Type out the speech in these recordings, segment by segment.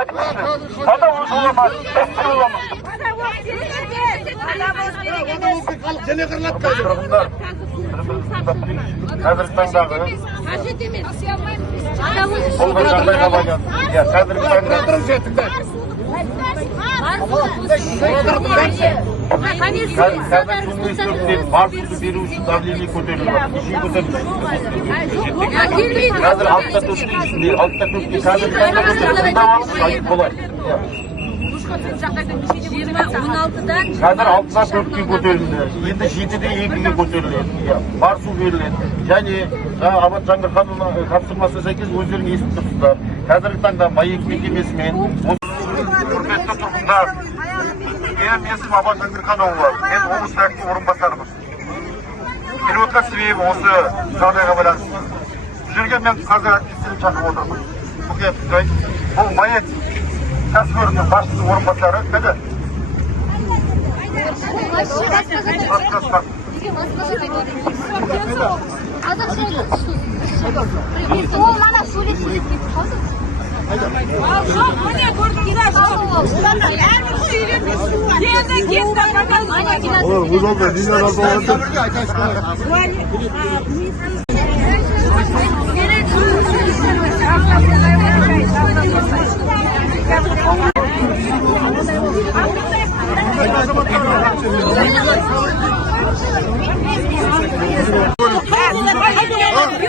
айтыңызшы. Қайда осы оламaz. Естір оламaz. Тұрғындар, қазіргі таңдағы болған жағдайға байланысты. Қазіргі таңда бар суды беру үшін давление көтеріліп жатыр. Қазір 64-тің ішінде, 64-тің қазіргі таңда көтеріліп айтып болайын. Қазір 64-ге көтерілді. Енді 7-де 2-ге көтеріледі. Бар су беріледі. Және Абат Жаңғырханұлы тапсырмасына сәйкес өздерің естіп тұрсыздар. Қазіргі таңда МАЭК мекемесімен құрметті тұрғындар, менің есімім Абат Жаңғырханұлы. Мен облыс әкімінің орынбасарымын. Келіп отырған себебім осы жағдайға байланысты. Бұл жерге мен қазір әріптестерімді шақырып отырмын. Бұл МАЭК кәсіпорынның басшысының орынбасары кімді? Ол мана сөйлесіп кетіп қалды. Міне көрдік кидаш. Әрбір сөйлеміз су. Енді кетті. Олар бұл жолда нені разылады?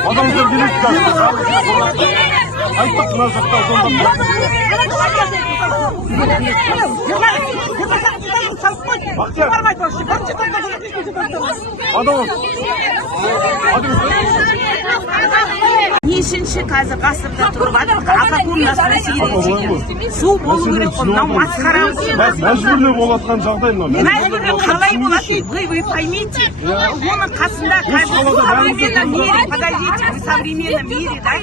Адамдар билет айтпақ мына жақта Нешінші қазір ғасырда тұрып жатыр, ақақуымдасы Ресейде. Су болу керек, мынау масқарамыз. мәжбүрлеп болатқан жағдай мынау. Мәжбүрлеп қалай болады? Вы поймите, оның қасында қазір в современном мире, подождите, в современном мире, да?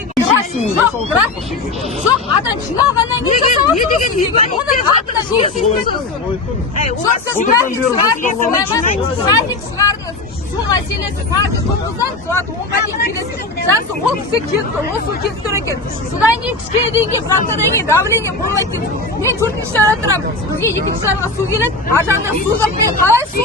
Жоқ, адам жиналғаннан кейін жасалады. Не деген оның артында не істейсіз? Шарник шығарыңыз. Су мәселесі каждый тоғыздан сағат 10-ға дейін келесіз. Жақсы, ол кісі кетті, ол су кетіп тұр екен. Содан кейін кішкене дейінге, бір аптадан кейін давление болмайды деп. Мен 4-ші шара тұрамын. Бізге 2-ші шараға су келеді, ар жағында су жоқ. Мен қалай су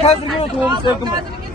Қазіргі